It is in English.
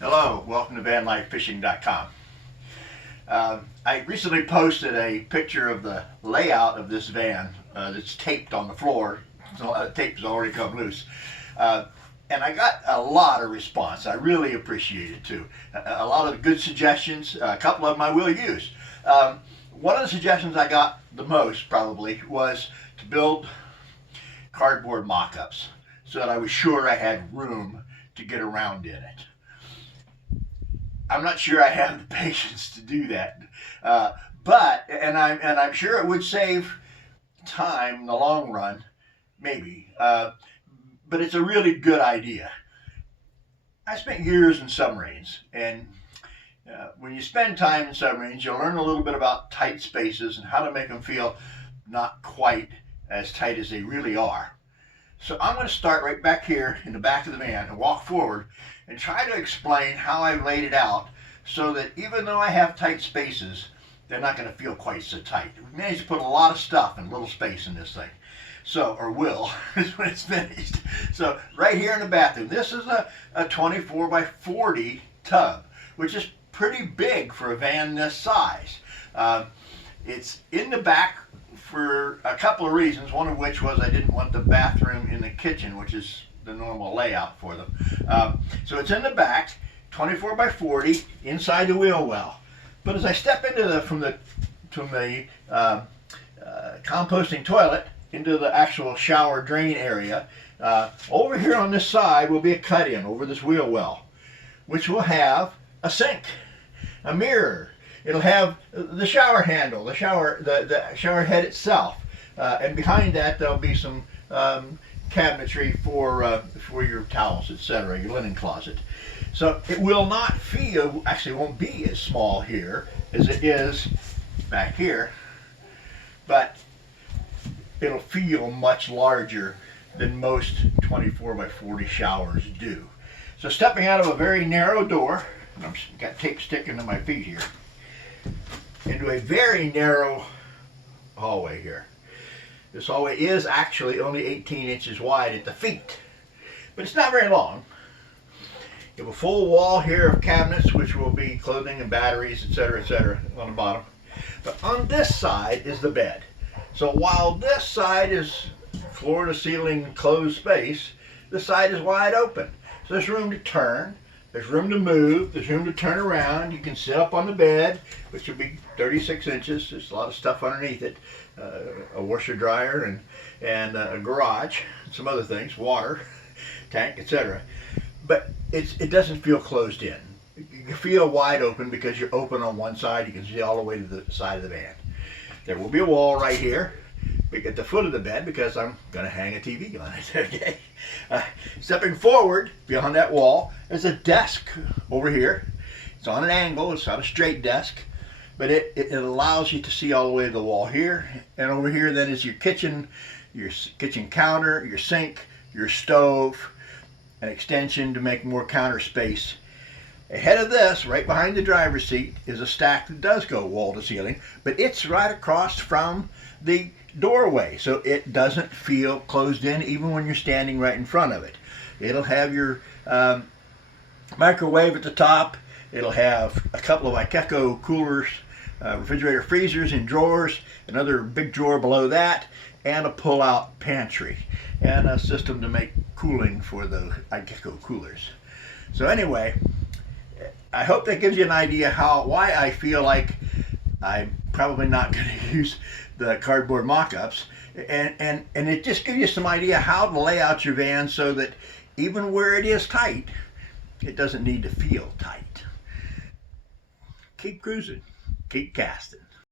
Hello, welcome to vanlifefishing.com. I recently posted a picture of the layout of this van that's taped on the floor. So the tape has already come loose. And I got a lot of response. I really appreciate it too. A lot of good suggestions. A couple of them I will use. One of the suggestions I got the most probably was to build cardboard mock-ups so that I was sure I had room to get around in it. I'm not sure I have the patience to do that, but I'm sure it would save time in the long run, maybe. But it's a really good idea. I spent years in submarines, and when you spend time in submarines, you'll learn a little bit about tight spaces and how to make them feel not quite as tight as they really are. So I'm going to start right back here in the back of the van and walk forward and try to explain how I've laid it out so that even though I have tight spaces, they're not going to feel quite so tight. We managed to put a lot of stuff in a little space in this thing. So, or will, when it's finished. So right here in the bathroom, this is a 24 by 40 tub, which is pretty big for a van this size. It's in the back for a couple of reasons, one of which was I didn't want the bathroom in the kitchen, which is the normal layout for them. So it's in the back, 24 by 40, inside the wheel well. But as I step into from the composting toilet into the actual shower drain area, over here on this side will be a cut-in over this wheel well, which will have a sink, a mirror. It'll have the shower handle, the shower head itself, and behind that there'll be some cabinetry for your towels, etc., your linen closet. So it will not feel, actually it won't be as small here as it is back here, but it'll feel much larger than most 24 by 40 showers do. So stepping out of a very narrow door, and I've got tape sticking to my feet here, into a very narrow hallway here. This hallway is actually only 18 inches wide at the feet, but it's not very long. You have a full wall here of cabinets, which will be clothing and batteries, etc., on the bottom. But on this side is the bed. So while this side is floor to ceiling closed space, this side is wide open. So there's room to turn. There's room to move, there's room to turn around. You can sit up on the bed, which will be 36 inches. There's a lot of stuff underneath it. A washer dryer and a garage, and some other things, water, tank, etc. But it doesn't feel closed in. You feel wide open because you're open on one side. You can see all the way to the side of the van. There will be a wall right here at the foot of the bed because I'm going to hang a TV on it. Okay. Stepping forward beyond that wall, there's a desk over here. It's on an angle. It's not a straight desk, but it allows you to see all the way to the wall here. And over here then is your kitchen counter, your sink, your stove, an extension to make more counter space. Ahead of this, right behind the driver's seat, is a stack that does go wall to ceiling, but it's right across from the doorway, so it doesn't feel closed in even when you're standing right in front of it. It'll have your microwave at the top. It'll have a couple of Ikeko coolers, refrigerator freezers in drawers, another big drawer below that, and a pull-out pantry, and a system to make cooling for the Ikeko coolers. So anyway, I hope that gives you an idea why I feel like I'm probably not going to use the cardboard mock-ups, and it just gives you some idea how to lay out your van so that even where it is tight, it doesn't need to feel tight. Keep cruising, keep casting.